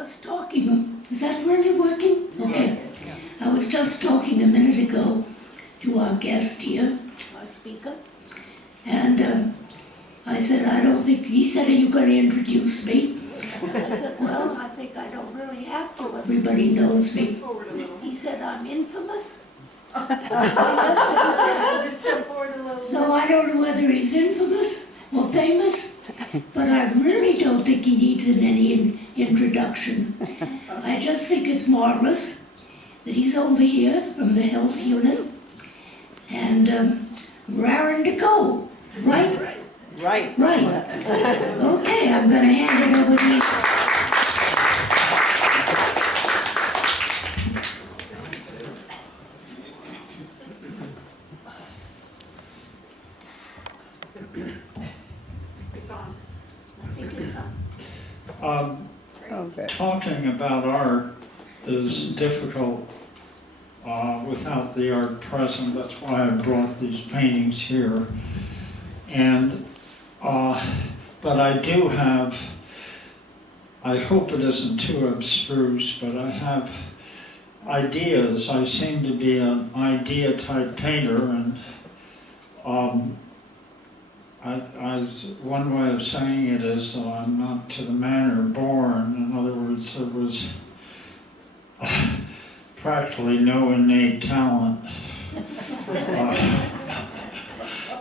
just talking, is that really working? Okay. Yes. I was just talking a minute ago to our guest here, our speaker, and I said, I don't think, he said, are you going to introduce me? I said, well, I think I don't really have to, everybody knows me. He said, I'm infamous. Just step forward a little. So I don't know whether he's infamous or famous, but I really don't think he needs any introduction. I just think it's marvelous that he's over here from the health unit and raring to go, right? Right. Right. Okay, I'm going to hand it over to you. It's on. I think it's on. Okay. Talking about art is difficult without the art present. That's why I brought these paintings here. And, but I do have, I hope it isn't too abstruse, but I have ideas. I seem to be an idea type painter, and one way of saying it is that I'm not to the manner born. In other words, there was practically no innate talent.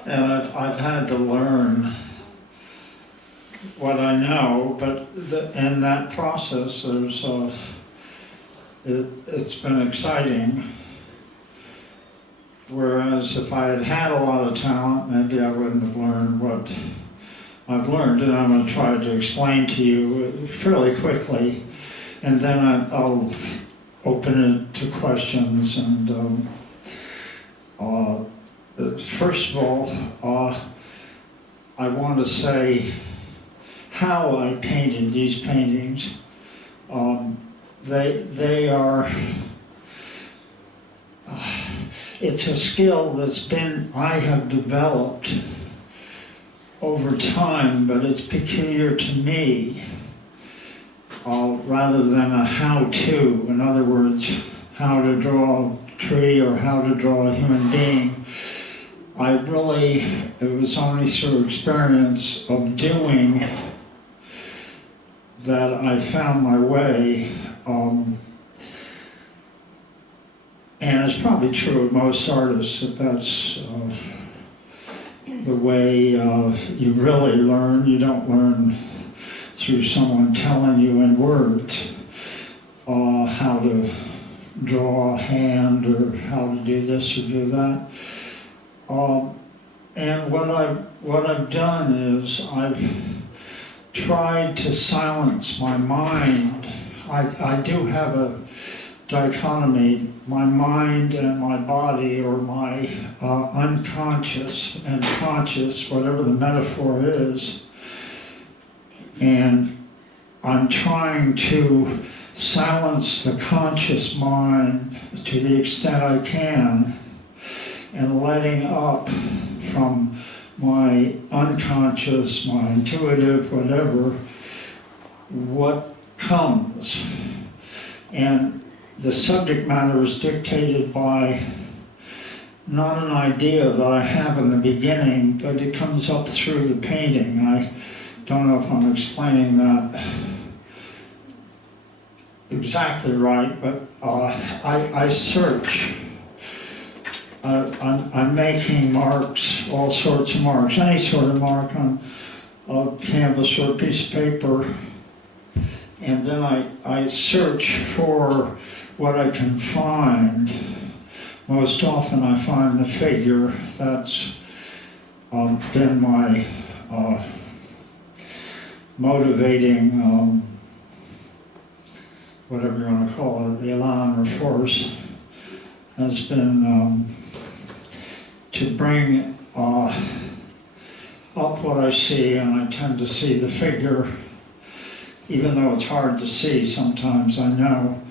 And I've had to learn what I know, but in that process, it's been exciting. Whereas if I had had a lot of talent, maybe I wouldn't have learned what I've learned, and I'm going to try to explain to you fairly quickly, and then I'll open it to questions. And first of all, I want to say how I painted these paintings. They are. It's a skill I have developed over time, but it's peculiar to me rather than a how-to. In other words, how to draw a tree or how to draw a human being. It was only through experience of doing that I found my way. And it's probably true of most artists that's the way you really learn. You don't learn through someone telling you in words how to draw a hand or how to do this or do that. And what I've done is I've tried to silence my mind. I do have a dichotomy, my mind and my body, or my unconscious and conscious, whatever the metaphor is. And I'm trying to silence the conscious mind to the extent I can, and letting up from my unconscious, my intuitive, whatever, what comes. And the subject matter is dictated by not an idea that I have in the beginning, but it comes up through the painting. I don't know if I'm explaining that exactly right, but I search. I'm making marks, all sorts of marks, any sort of mark on a canvas or a piece of paper, and then I search for what I can find. Most often I find the figure. That's been my motivating, whatever you want to call it, elan or force, has been to bring up what I see, and I tend to see the figure, even though it's hard to see sometimes, I know.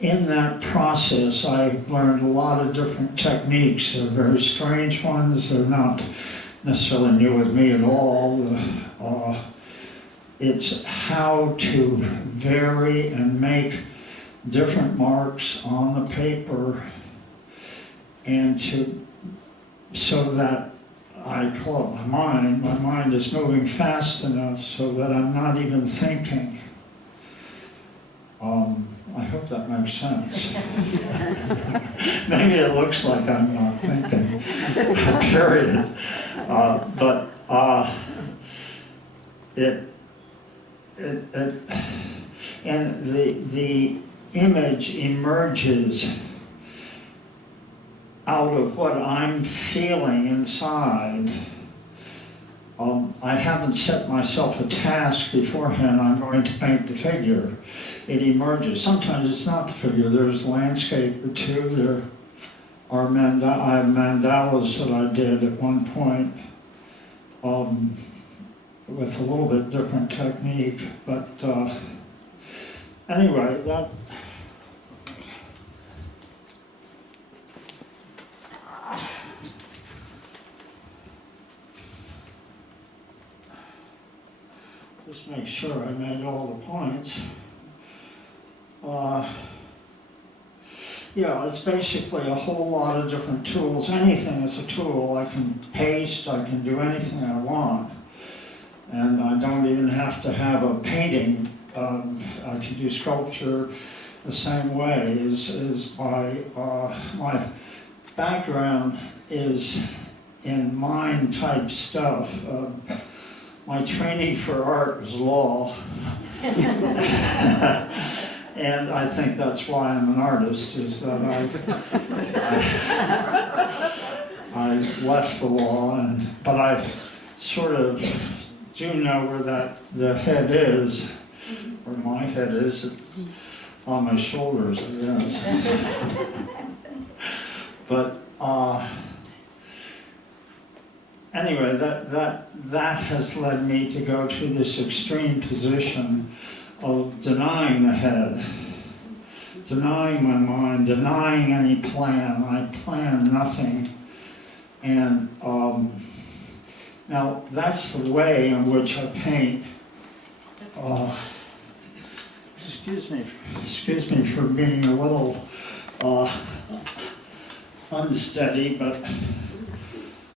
In that process, I learned a lot of different techniques. They're very strange ones. They're not necessarily new with me at all. it's how to vary and make different marks on the paper and so that I call it my mind is moving fast enough so that I'm not even thinking. I hope that makes sense. Maybe it looks like I'm not thinking, period. And the image emerges out of what I'm feeling inside. I haven't set myself a task beforehand, I'm going to paint the figure. It emerges. Sometimes it's not the figure, there's landscape or two, there are I have mandalas that I did at one point with a little bit different technique, but anyway, that just make sure I made all the points. Yeah, it's basically a whole lot of different tools. Anything is a tool. I can paste, I can do anything I want. And I don't even have to have a painting. I can do sculpture the same way is by, my background is in mind type stuff. My training for art is law. And I think that's why I'm an artist, is that I left the law, but I sort of do know where the head is, where my head is. It's on my shoulders, I guess. But anyway, that has led me to go to this extreme position of denying the head, denying my mind, denying any plan. I plan nothing. And now that's the way in which I paint. Excuse me for being a little unsteady, but